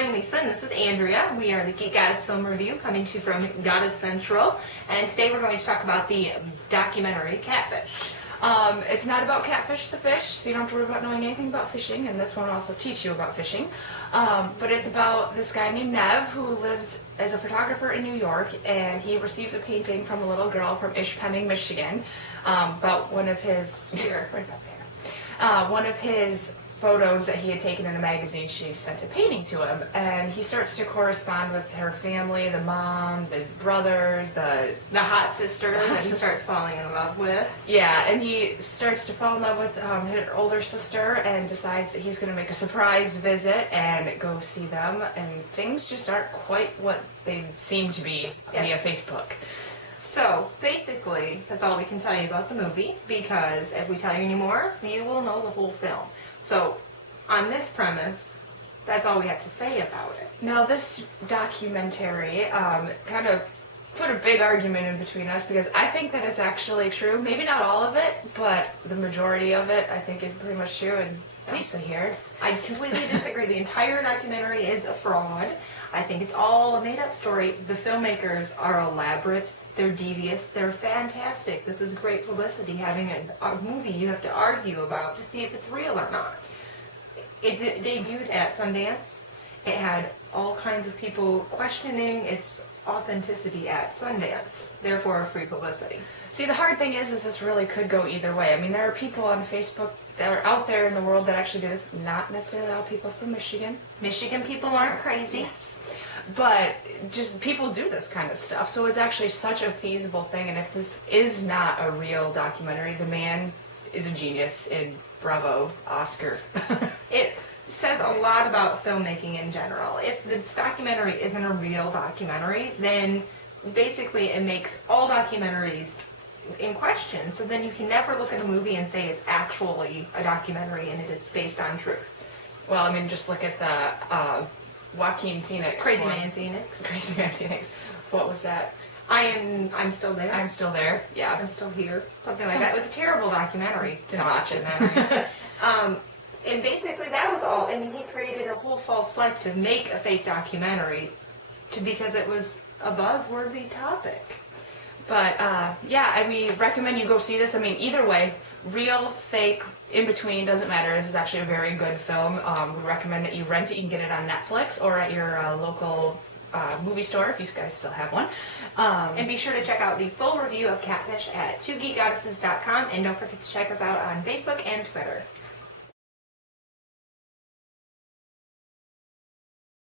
I'm Lisa and this is Andrea. We are the Geek Goddess Film Review coming to you from Goddess Central. And today we're going to talk about the documentary Catfish. It's not about Catfish the fish, so you don't have to worry about knowing anything about fishing, and this one will also teach you about fishing. But it's about this guy named Nev who lives as a photographer in New York, and he receives a painting from a little girl from Ishpeming, Michigan, about one of his, right up there, one of his photos that he had taken in a magazine. She sent a painting to him, and he starts to correspond with her family, the mom, the brother, the hot sister that he starts falling in love with. Yeah, and he starts to fall in love with his older sister and decides that he's going to make a surprise visit and go see them, and things just aren't quite what they seem to be via Facebook. So, basically, that's all we can tell you about the movie, because if we tell you any more, you will know the whole film. So, on this premise, that's all we have to say about it. Now, this documentary kind of put a big argument in between us, because I think that it's actually true. Maybe not all of it, but the majority of it I think is pretty much true, and Lisa here. I completely disagree. The entire documentary is a fraud. I think it's all a made-up story. The filmmakers are elaborate. They're devious. They're fantastic. This is great publicity, having a movie you have to argue about to see if it's real or not. It debuted at Sundance. It had all kinds of people questioning its authenticity at Sundance, therefore free publicity. See, the hard thing is this really could go either way. I mean, there are people on Facebook that are out there in the world that actually do this, not necessarily all people from Michigan. Michigan people aren't crazy. Yes. But just people do this kind of stuff, so it's actually such a feasible thing, and if this is not a real documentary, the man is a genius, and bravo, Oscar. It says a lot about filmmaking in general. If this documentary isn't a real documentary, then basically it makes all documentaries in question, so then you can never look at a movie and say it's actually a documentary and it is based on truth. Well, I mean, just look at the Joaquin Phoenix Crazy one. Man Phoenix. Crazy Man Phoenix. What was that? I'm Still There. I'm Still There. Yeah. I'm Still Here. Something like that. It was a terrible documentary. Didn't watch it. And basically that was all. I mean, he created a whole false life to make a fake documentary because it was a buzzworthy topic. But, yeah, I mean, recommend you go see this. I mean, either way, real, fake, in between, doesn't matter. This is actually a very good film. We recommend that you rent it. You can get it on Netflix or at your local movie store if you guys still have one. And be sure to check out the full review of Catfish at 2geekgoddesses.com, and don't forget to check us out on Facebook and Twitter.